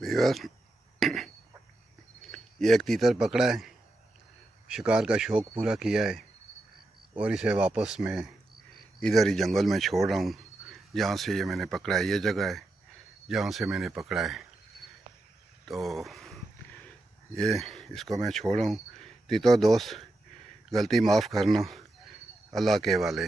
Viewer, ये एक तीतर पकड़ा है, शिकार का शौक़ पूरा किया है और इसे वापस मैं इधर ही जंगल में छोड़ रहा हूँ जहाँ से ये मैंने पकड़ा है। ये जगह है जहाँ से मैंने पकड़ा है, तो ये इसको मैं छोड़ रहा हूँ। तीतर दोस्त, गलती माफ़ करना, अल्लाह के वाले।